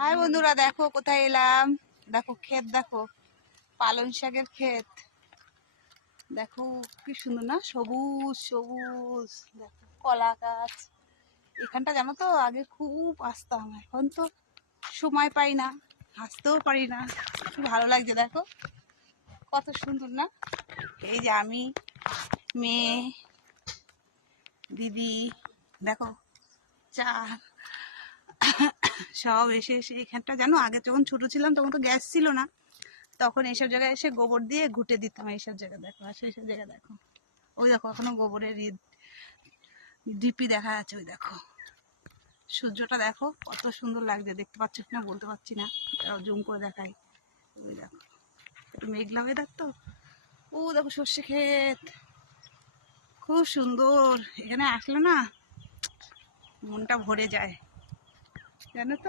High বন্ধুরা, দেখো কোথায় এলাম। দেখো ক্ষেত, দেখো পালং শাকের ক্ষেত। দেখো কি সুন্দর না, সবুজ সবুজ। দেখো কলা গাছ। এখানটা জানো তো আগে খুব আসতাম, এখন তো সময় পাই না, আসতেও পারি না। খুব ভালো লাগছে, দেখো কত সুন্দর না। এই যে আমি, মেয়ে, দিদি, দেখো চা সব এসে এসে এখানটা জানো, আগে যখন ছোট ছিলাম তখন তো গ্যাস ছিল না, তখন এইসব জায়গায় এসে গোবর দিয়ে ঘুটে দিতাম। এইসব জায়গায় দেখো, আর সেইসব জায়গায় দেখো, ওই দেখো এখনো গোবরের ডিপি দেখা যাচ্ছে। ওই দেখো সূর্যটা দেখো কত সুন্দর লাগছে, দেখতে পাচ্ছ কিনা বলতে পারছি না, জুম করে দেখাই। ওই দেখো একটু মেঘলা হয়ে দেখতো। ও দেখো সর্ষে ক্ষেত, খুব সুন্দর। এখানে আসলে না মনটা ভরে যায়, জানো তো।